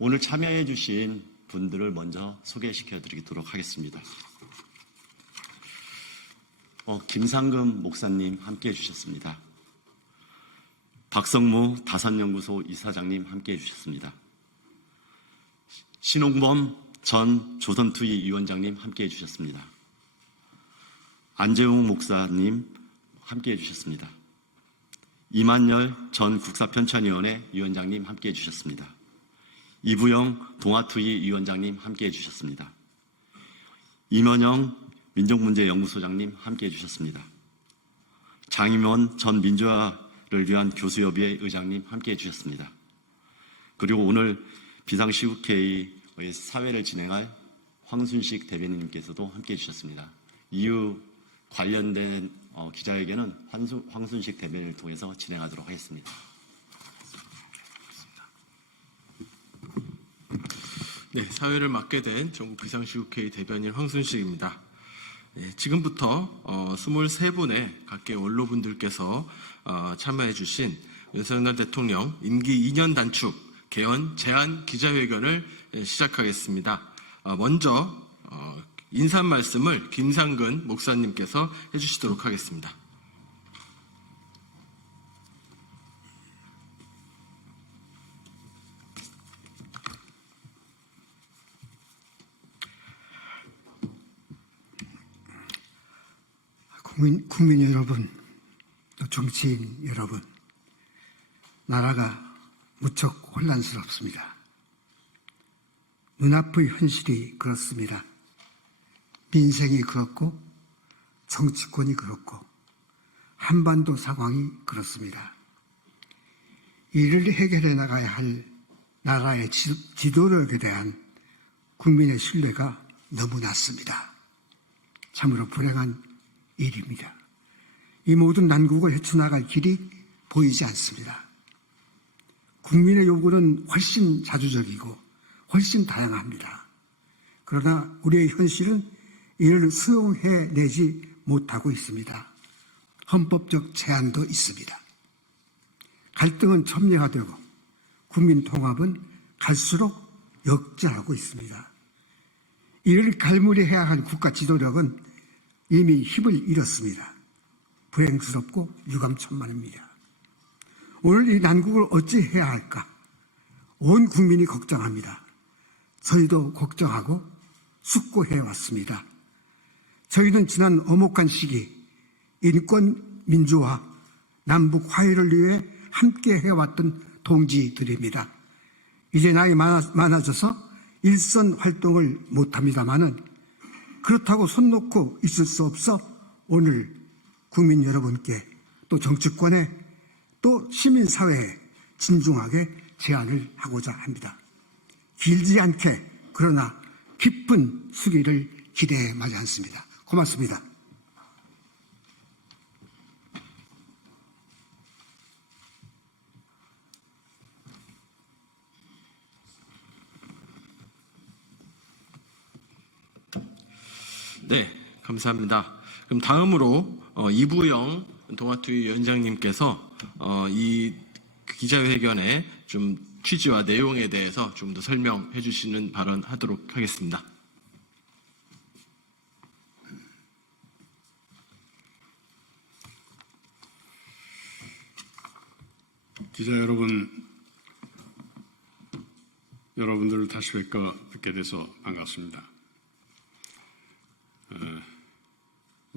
오늘 참여해 주신 분들을 먼저 소개시켜 드리도록 하겠습니다. 김상금 목사님 함께해 주셨습니다. 박성무 다산연구소 이사장님 함께해 주셨습니다. 신홍범 전 조선투이 위원장님 함께해 주셨습니다. 안재웅 목사님 함께해 주셨습니다. 이만열 전 국사편찬위원회 위원장님 함께해 주셨습니다. 이부영 동아투이 위원장님 함께해 주셨습니다. 임원영 민족문제연구소장님 함께해 주셨습니다. 장임원 전 민주화를 위한 교수협의회 의장님 함께해 주셨습니다. 그리고 오늘 비상시국회의의 사회를 진행할 황순식 대변인님께서도 함께해 주셨습니다. 이후 관련된 기자회견은 황순식 대변인을 통해서 진행하도록 하겠습니다. 네, 사회를 맡게 된 전국 비상시국회의 대변인 황순식입니다. 네, 지금부터 23분의 각계 원로분들께서 참여해 주신 윤석열 대통령 임기 2년 단축 개헌 제안 기자회견을 시작하겠습니다. 먼저 인사 말씀을 김상근 목사님께서 해주시도록 하겠습니다. 국민 여러분, 또 정치인 여러분, 나라가 무척 혼란스럽습니다. 눈앞의 현실이 그렇습니다. 민생이 그렇고 정치권이 그렇고 한반도 상황이 그렇습니다. 이를 해결해 나가야 할 나라의 지도력에 대한 국민의 신뢰가 너무 낮습니다. 참으로 불행한 일입니다. 이 모든 난국을 헤쳐나갈 길이 보이지 않습니다. 국민의 요구는 훨씬 자주적이고 훨씬 다양합니다. 그러나 우리의 현실은 이를 수용해내지 못하고 있습니다. 헌법적 제한도 있습니다. 갈등은 첨예화되고 국민 통합은 갈수록 역전하고 있습니다. 이를 갈무리해야 할 국가 지도력은 이미 힘을 잃었습니다. 불행스럽고 유감천만입니다. 오늘 이 난국을 어찌 해야 할까? 온 국민이 걱정합니다. 저희도 걱정하고 숙고해왔습니다. 저희는 지난 엄혹한 시기 인권, 민주화, 남북 화해를 위해 함께 해왔던 동지들입니다. 이제 나이 많아져서 일선 활동을 못합니다마는 그렇다고 손 놓고 있을 수 없어 오늘 국민 여러분께 또 정치권에 또 시민사회에 진중하게 제안을 하고자 합니다. 길지 않게 그러나 깊은 수기를 기대해 마지 않습니다. 고맙습니다. 네, 감사합니다. 그럼 다음으로 이부영 동아투이 위원장님께서 이 기자회견의 좀 취지와 내용에 대해서 좀 더 설명해 주시는 발언 하도록 하겠습니다. 기자 여러분, 여러분들을 다시 뵙게 돼서 반갑습니다.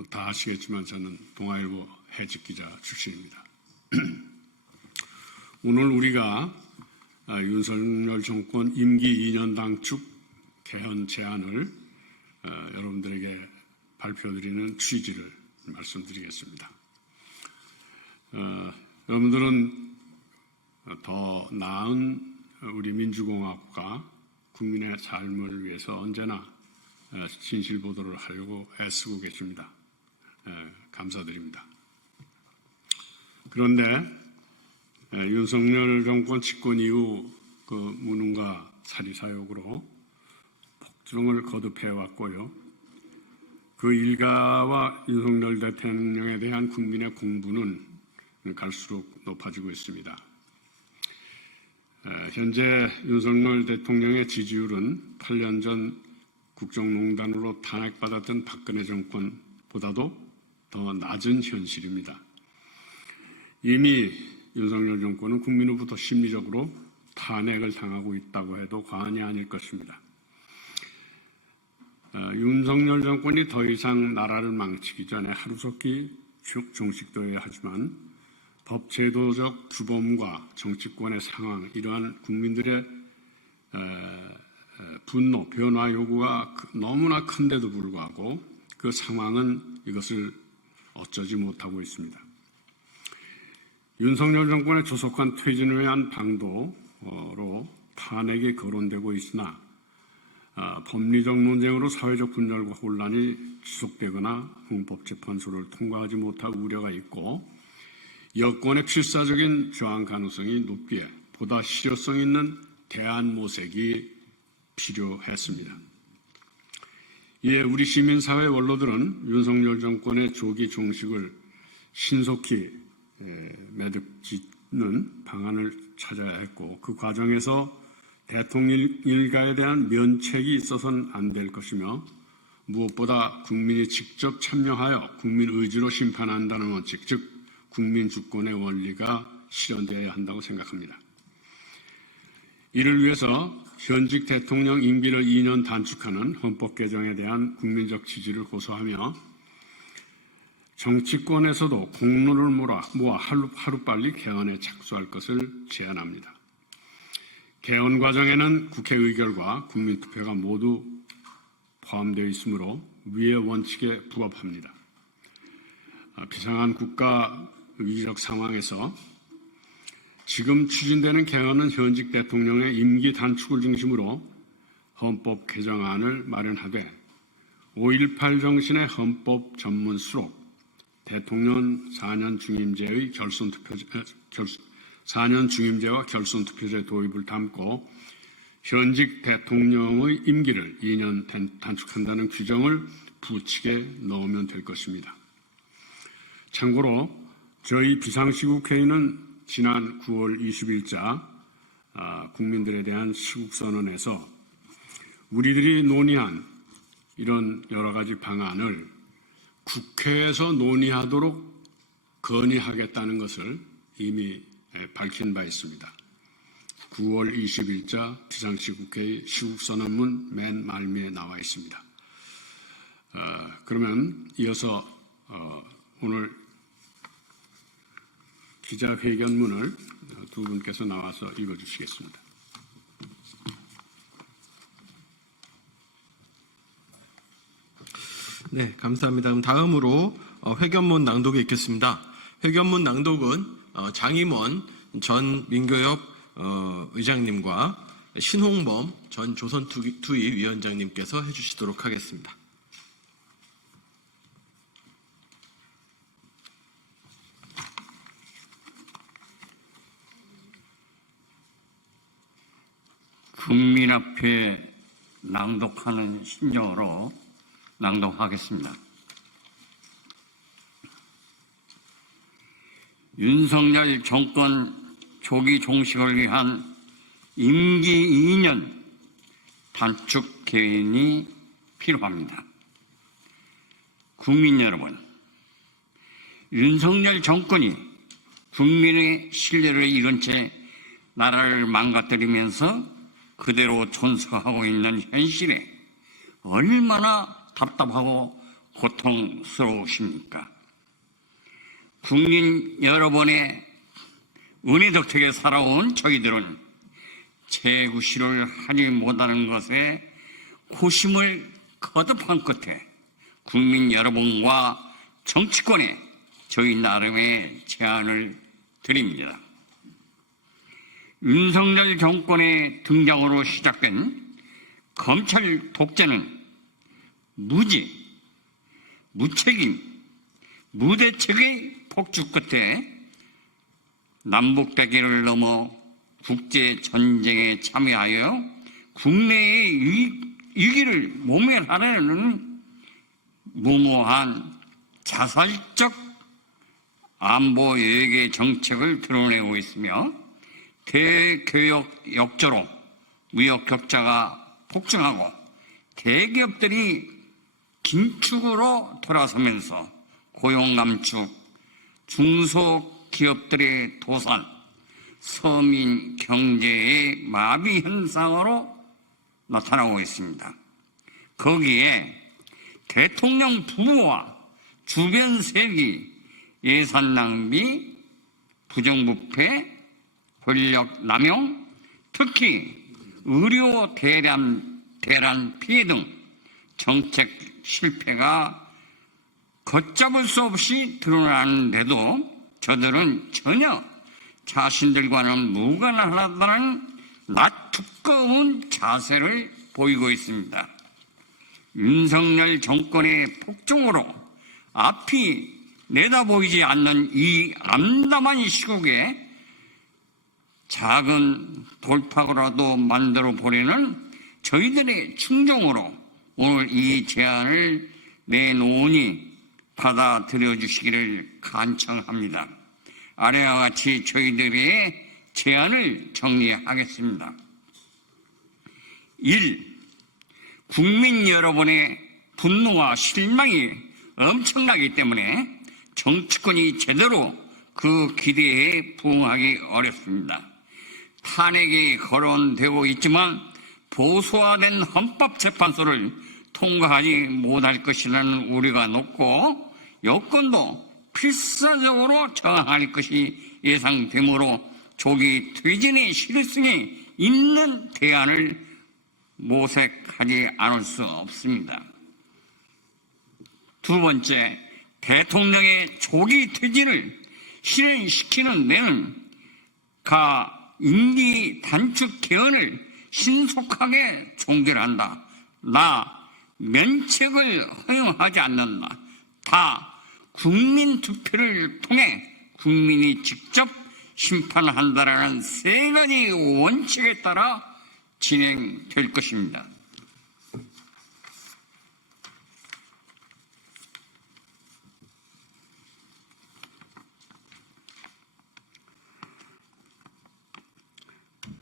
다 아시겠지만 저는 동아일보 해직 기자 출신입니다. 오늘 우리가 윤석열 정권 임기 2년 단축 개헌 제안을 여러분들에게 발표드리는 취지를 말씀드리겠습니다. 여러분들은 더 나은 우리 민주공화국과 국민의 삶을 위해서 언제나 진실보도를 하려고 애쓰고 계십니다. 감사드립니다. 그런데 윤석열 정권 집권 이후 그 무능과 사리사욕으로 폭정을 거듭해왔고요. 그 일가와 윤석열 대통령에 대한 국민의 공분은 갈수록 높아지고 있습니다. 현재 윤석열 대통령의 지지율은 8년 전 국정농단으로 탄핵받았던 박근혜 정권보다도 더 낮은 현실입니다. 이미 윤석열 정권은 국민으로부터 심리적으로 탄핵을 당하고 있다고 해도 과언이 아닐 것입니다. 윤석열 정권이 더 이상 나라를 망치기 전에 하루속히 종식되어야 하지만 법제도적 규범과 정치권의 상황, 이러한 국민들의 분노, 변화 요구가 너무나 큰데도 불구하고 그 상황은 이것을 어쩌지 못하고 있습니다. 윤석열 정권의 조속한 퇴진을 위한 방도로 탄핵이 거론되고 있으나 법리적 논쟁으로 사회적 분열과 혼란이 지속되거나 헌법재판소를 통과하지 못할 우려가 있고 여권의 필사적인 저항 가능성이 높기에 보다 실효성 있는 대안 모색이 필요했습니다. 이에 우리 시민사회 원로들은 윤석열 정권의 조기 종식을 신속히 매듭짓는 방안을 찾아야 했고 그 과정에서 대통령 일가에 대한 면책이 있어서는 안 될 것이며 무엇보다 국민이 직접 참여하여 국민 의지로 심판한다는 원칙, 즉 국민 주권의 원리가 실현되어야 한다고 생각합니다. 이를 위해서 현직 대통령 임기를 2년 단축하는 헌법 개정에 대한 국민적 지지를 고수하며 정치권에서도 공로를 모아 하루빨리 개헌에 착수할 것을 제안합니다. 개헌 과정에는 국회 의결과 국민투표가 모두 포함되어 있으므로 위의 원칙에 부합합니다. 비상한 국가 위기적 상황에서 지금 추진되는 개헌은 현직 대통령의 임기 단축을 중심으로 헌법 개정안을 마련하되 5.18 정신의 헌법 전문 수록 대통령 4년 중임제와 결선투표제 도입을 담고 현직 대통령의 임기를 2년 단축한다는 규정을 부칙에 넣으면 될 것입니다. 참고로 저희 비상시국회의는 지난 9월 20일자 국민들에 대한 시국선언에서 우리들이 논의한 이런 여러 가지 방안을 국회에서 논의하도록 건의하겠다는 것을 이미 밝힌 바 있습니다. 9월 20일자 비상시국회의 시국선언문 맨 말미에 나와 있습니다. 그러면 이어서 오늘 기자회견문을 두 분께서 나와서 읽어주시겠습니다. 네, 감사합니다. 그럼 다음으로 회견문 낭독이 있겠습니다. 회견문 낭독은 장임원 전 민교협 의장님과 신홍범 전 조선투위 위원장님께서 해주시도록 하겠습니다. 국민 앞에 낭독하는 심정으로 낭독하겠습니다. 윤석열 정권 조기 종식을 위한 임기 2년 단축 개헌이 필요합니다. 국민 여러분, 윤석열 정권이 국민의 신뢰를 잃은 채 나라를 망가뜨리면서 그대로 존속하고 있는 현실에 얼마나 답답하고 고통스러우십니까? 국민 여러분의 은혜 덕택에 살아온 저희들은 재구시를 하지 못하는 것에 고심을 거듭한 끝에 국민 여러분과 정치권에 저희 나름의 제안을 드립니다. 윤석열 정권의 등장으로 시작된 검찰 독재는 무지, 무책임, 무대책의 폭주 끝에 남북 대결을 넘어 국제 전쟁에 참여하여 국내의 위기를 모면하려는 무모한 자살적 안보 외교 정책을 드러내고 있으며 대교역 역조로 무역 격차가 폭증하고 대기업들이 긴축으로 돌아서면서 고용 감축, 중소기업들의 도산, 서민 경제의 마비 현상으로 나타나고 있습니다. 거기에 대통령 부부와 주변 세력이 예산 낭비, 부정부패, 권력 남용, 특히 의료 대란 피해 등 정책 실패가 걷잡을 수 없이 드러나는데도 저들은 전혀 자신들과는 무관하다는 낯 두꺼운 자세를 보이고 있습니다. 윤석열 정권의 폭정으로 앞이 내다보이지 않는 이 암담한 시국에 작은 돌파구라도 만들어 보려는 저희들의 충정으로 오늘 이 제안을 내놓으니 받아들여 주시기를 간청합니다. 아래와 같이 저희들의 제안을 정리하겠습니다. 1. 국민 여러분의 분노와 실망이 엄청나기 때문에 정치권이 제대로 그 기대에 부응하기 어렵습니다. 탄핵이 거론되고 있지만 보수화된 헌법재판소를 통과하지 못할 것이라는 우려가 높고 여건도 필사적으로 저항할 것이 예상되므로 조기 퇴진의 실효성이 있는 대안을 모색하지 않을 수 없습니다. 두 번째, 대통령의 조기 퇴진을 실현시키는 데는 임기 단축 개헌을 신속하게 종결한다. 면책을 허용하지 않는다. 국민 투표를 통해 국민이 직접 심판한다라는 세 가지 원칙에 따라 진행될 것입니다.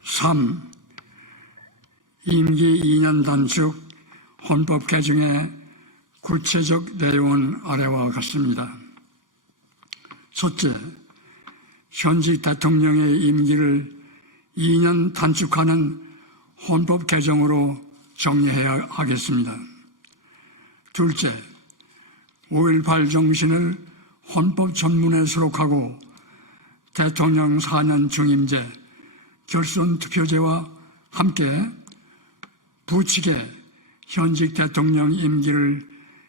(3) 임기 2년 단축 헌법 개정의 구체적 내용은 아래와 같습니다. 첫째, 현직 대통령의 임기를 2년 단축하는 헌법 개정으로 정리해야 하겠습니다. 둘째, 5.18 정신을 헌법 전문에 수록하고 대통령 4년 중임제, 결선 투표제와 함께 부칙에 현직 대통령 임기를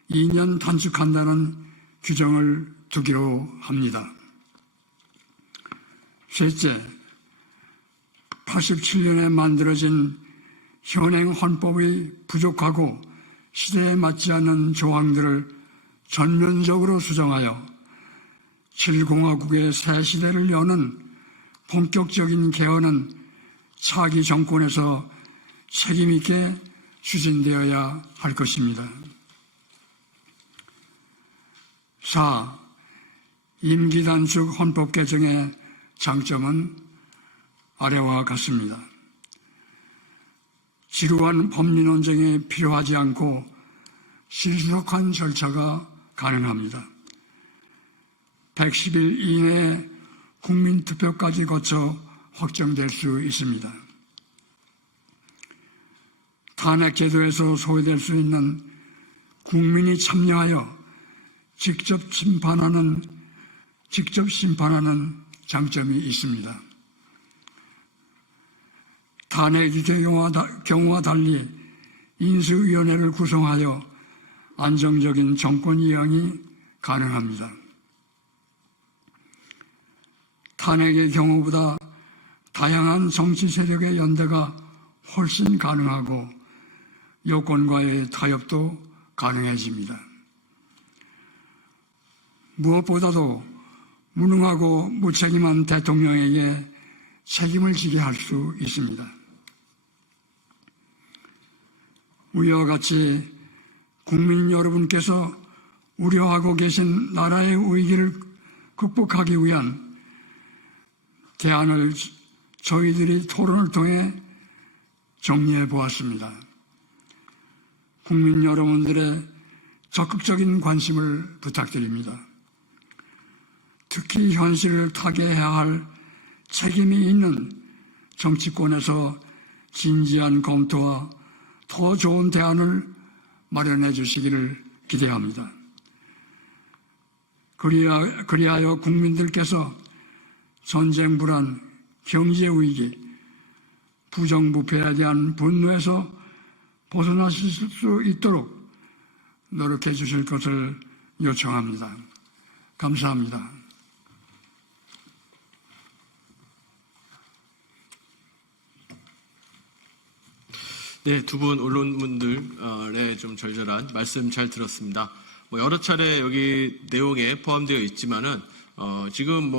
2년 단축한다는 규정을 두기로 합니다. 셋째, 87년에 만들어진 현행 헌법의 부족하고 시대에 맞지 않는 조항들을 전면적으로 수정하여 7공화국의 새 시대를 여는 본격적인 개헌은 차기 정권에서 책임있게 추진되어야 할 것입니다. 4. 임기 단축 헌법 개정의 장점은 아래와 같습니다. 지루한 법리 논쟁이 필요하지 않고 신속한 절차가 가능합니다. 110일 이내에 국민투표까지 거쳐 확정될 수 있습니다. 탄핵 제도에서 소외될 수 있는 국민이 참여하여 직접 심판하는 장점이 있습니다. 탄핵 유죄 경우와 달리 인수위원회를 구성하여 안정적인 정권 이양이 가능합니다. 탄핵의 경우보다 다양한 정치 세력의 연대가 훨씬 가능하고 여권과의 타협도 가능해집니다. 무엇보다도 무능하고 무책임한 대통령에게 책임을 지게 할 수 있습니다. 위와 같이 국민 여러분께서 우려하고 계신 나라의 위기를 극복하기 위한 대안을 저희들이 토론을 통해 정리해 보았습니다. 국민 여러분들의 적극적인 관심을 부탁드립니다. 특히 현실을 타개해야 할 책임이 있는 정치권에서 진지한 검토와 더 좋은 대안을 마련해 주시기를 기대합니다. 그리하여 국민들께서 전쟁 불안, 경제 위기, 부정부패에 대한 분노에서 벗어나실 수 있도록 노력해 주실 것을 요청합니다. 감사합니다. 네, 두 분 언론분들의 좀 절절한 말씀 잘 들었습니다. 여러 차례 여기 내용에 포함되어 있지만은 지금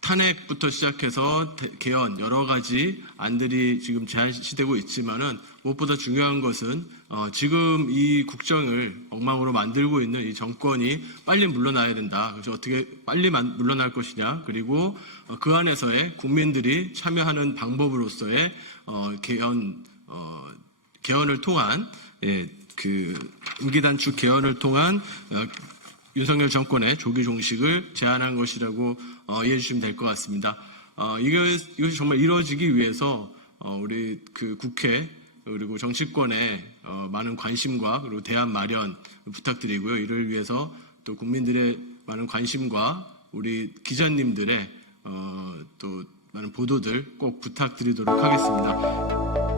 탄핵부터 시작해서 개헌 여러 가지 안들이 지금 제시되고 있지만은 무엇보다 중요한 것은 지금 이 국정을 엉망으로 만들고 있는 이 정권이 빨리 물러나야 된다. 그래서 어떻게 빨리 물러날 것이냐. 그리고 그 안에서의 국민들이 참여하는 방법으로서의 개헌을 통한 임기 단축 개헌을 통한 윤석열 정권의 조기 종식을 제안한 것이라고 이해해 주시면 될 것 같습니다. 이것이 정말 이루어지기 위해서 우리 국회 그리고 정치권의 많은 관심과 그리고 대안 마련 부탁드리고요. 이를 위해서 또 국민들의 많은 관심과 우리 기자님들의 또 많은 보도들 꼭 부탁드리도록 하겠습니다.